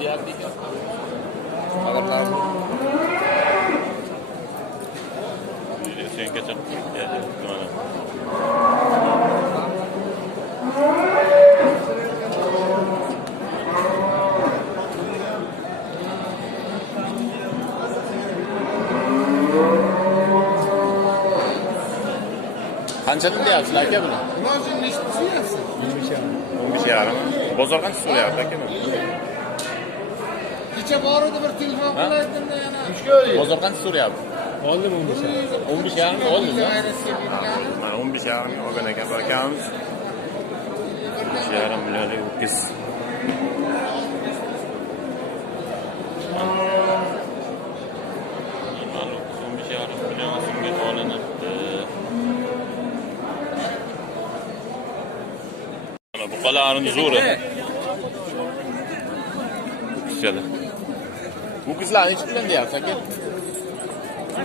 deyapti ekan. Xabarlar. Sengacha mana. Qanchadan deyapsiz aka buni? Hozir nechtasi deyapsiz? 15,5. Bozor qancha so'rayapti aka buni? Kecha bor edi bir telefon qilayotganda yana. Bozor qancha so'rayapti? Oldim 15. 15,5 oldingiz-a? Mana 15,5 olgan ekan bu akamiz. 15,5 millionlik ho'kiz. Buqalarin zo'ri. Ho'kizlar. Ho'kizlar necha puldan deyapsiz aka?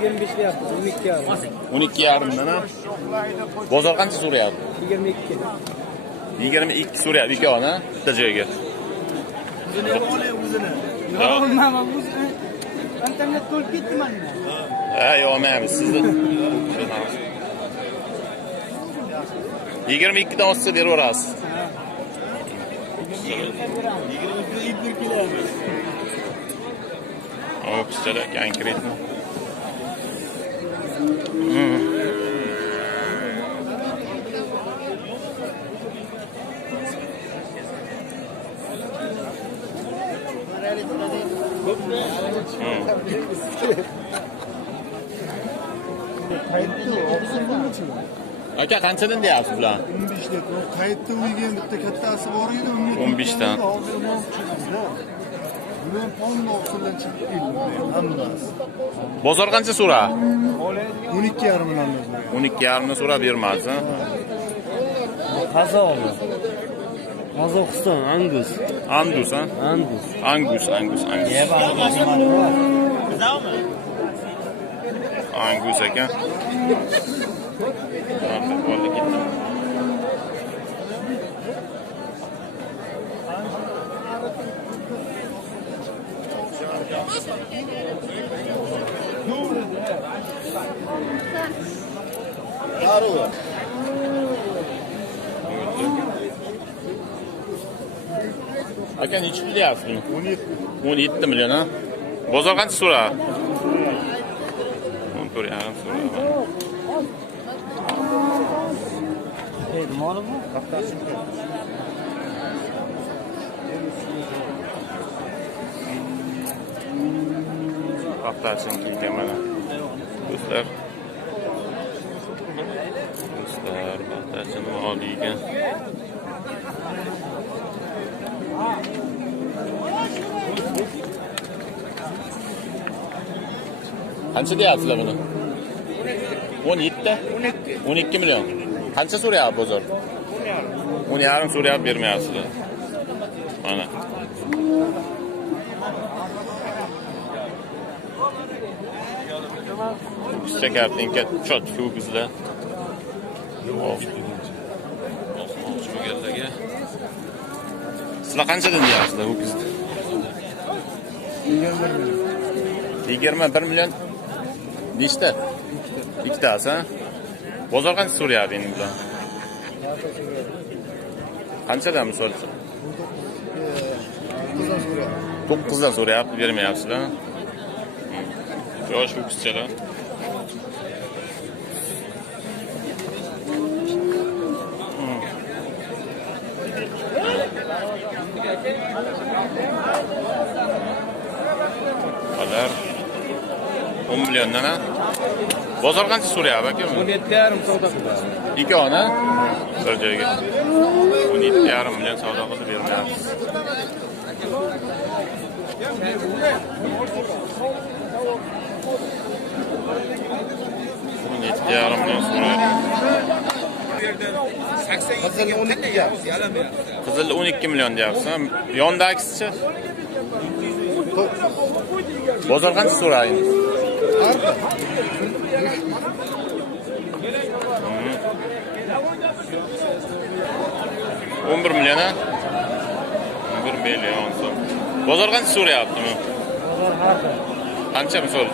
25 deyapti, 12,5. 12,5 dan. Bozor qancha so'rayapti? 22. 22 so'rayapti ikkovini bitta joyga. Internet to'lib ketdi mana. Ha, yo'qmaymiz sizni. 22 dan olsa beraverasiz. 22 keladi. Ho'kizlar konkretni. Aka qanchadan deyapsiz bular? 15 deb. Qaytda uygan bitta kattasi bor edi, unga 15 dan. Men ponni oqsildan chiqib keldim. Hammasi. Bozor qancha so'ra? 12,5 million. 12,5 dan so'ra bermadi. Qazog'im. Qozog'iston, Angus. Angus, ha? Angus. Angus. Angus ekan. Bo'ldi ketdi. Darova. Aka necha pul deyapsiz buni? 17. 17 million, ha? Bozor qancha so'ra? 14,5 so'ra. Moli bu? Paxtasini kiygan mana. Do'stlar, paxtasini olgan. Qancha deyapsizlar buni? 17? 12 million. Qancha so'rayapti bozor? 10,5 so'rayapti, bermayapsizlar. Mana. Bizcha kartinka chot ho'kizlar. Sizlar qanchadan deyapsizlar ho'kizni? 21 million. Nechta? Ikkitasi, ha? Bozor qancha so'rayapti endi bular? Qanchadan misol uchun? 9 dan so'rayapti, bermayapsizlar. Yosh ho'kizchalar. Qadar 10 milliondan, ha? Bozor qancha so'rayapti aka? 17,5 savdo qiladi. Ikkovini bir joyga 17,5 million savdo qilib bermayapsiz. Yarim million so'rayapti. Qizil 12 million deyapsiz. Yondagisichi? Bozor qancha so'raydi? 11 million, ha? 11 million so'm. Bozor qancha so'rayaptimi? Bozor har xil. Qancha misol?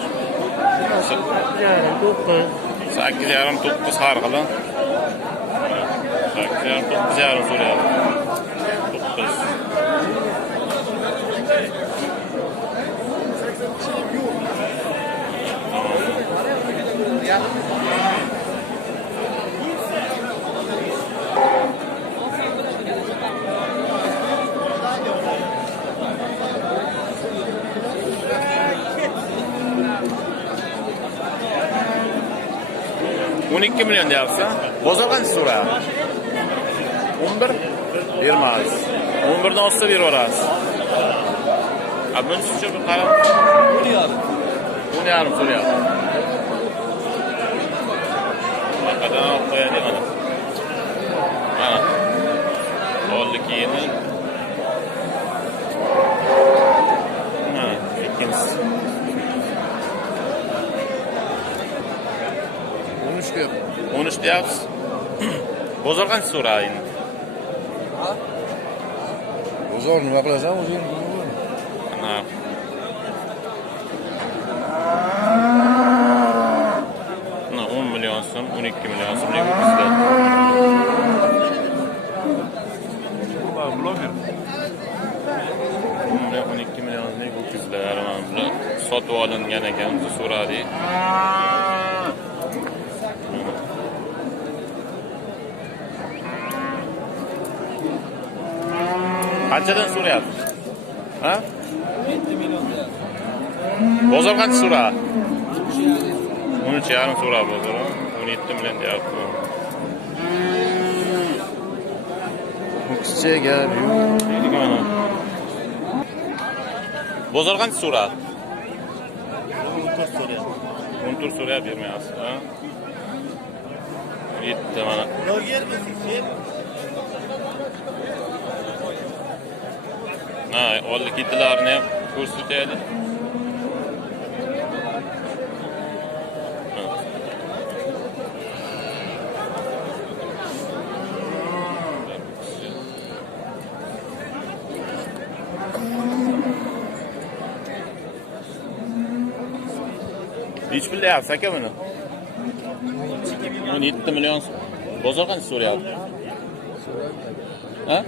8,5, 9. 8,5-9 har xil. 8,5-9 so'rayapti. 9. $12 milyon deyapsiz. Bozor qancha so'rayapti? 11 bermaz. 11 dan olsa beraverasiz. Bunisi uchun bir qarab. 10,5 so'rayapti. Qanaqa qo'yadi mana. Mana. Oldi kiyini. Ha, ikkinchisi. 13 deyapsiz. Bozor qancha so'raydi endi? Bozor nima qilasan o'zing? Ana. Mana 10 million so'm, 12 million so'mlik bizda. Bloger. 12 million so'mlik bu bizlar mana bular sotib olingan ekan, so'radi. Qanchadan so'rayapsiz? Ha? 7 million deyapti. Bozor qancha so'radi? 13,5 so'radi bozor. 17 million deyapti. Kichik gap yo'q. Bozor qancha so'radi? 14 so'rayapti. 14 so'rayapti, bermayapsiz, ha? 7 mana. Bloger misiz? Ha, oldi kitlarni ham ko'rsatadi. Nechi pul deyapsiz aka buni? 17 million. Bozor qancha so'rayapti? Ha?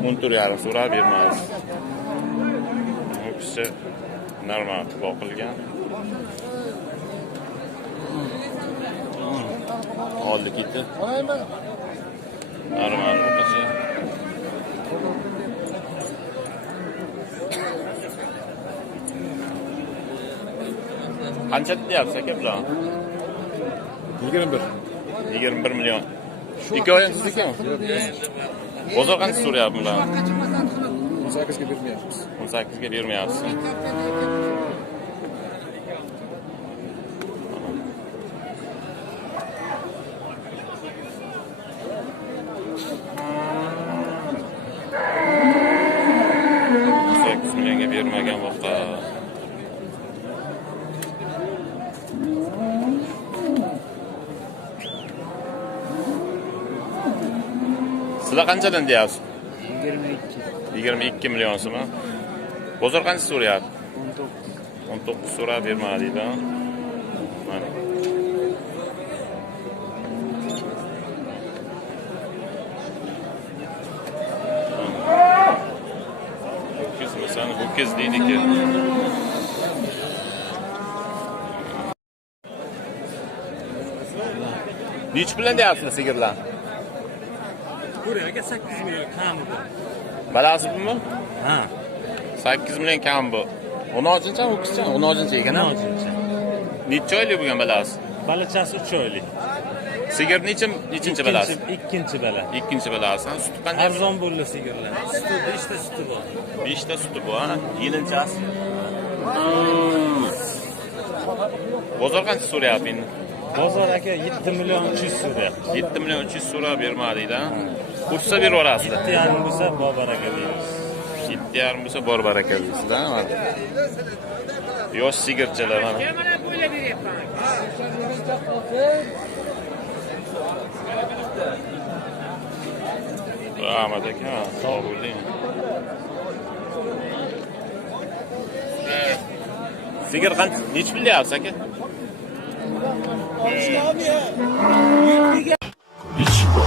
14,5 so'rab bermaz. Bu kishi normal boqilgan. Oldi ketdi. Normal bu kishi. Qancha deyapsiz aka bular? 21. 21 million. Ikki oy siznikimi? Bozor qancha so'rayapti bular? 18 ga bermayapmiz. 18 ga bermayapsiz. Millionga bermagan boshqa. Sizlar qanchadan deyapsiz? 22 million so'm. Bozor qancha so'rayapti? 19 so'rab bermadi deydi. Mana. Bu kez deydiki. Nechi bilan deyapsiz sigirlar? Buraya 8 million kam bu. Balasi mi? Ha. 8 million kam bu. 16-chi, u qizcha 16-chi ekan. 16-chi. Necha oylik bo'lgan balasi? Balachasi 3 oylik. Sigir nechinchi balasi? Ikkinchi bala. Ikkinchi balasi. Suti qanday? Arzon bo'ldi sigirlar. Suti 5 ta suti bor. 5 ta suti bor, ha? Yilinchasi. Bozor qancha so'rayapti endi? Bozor aka 7 million 300 so'rayapti. 7 million 300 so'rab bermadingda. Kursa beraverasizlar. 7,5 bo'lsa bor baraka deymiz. 7,5 bo'lsa bor baraka deysizda, mana. Yosh sigirchalar mana. Rahmat aka, sog' bo'ling. Sigir qancha nechi pul deyapsiz aka? Ichigo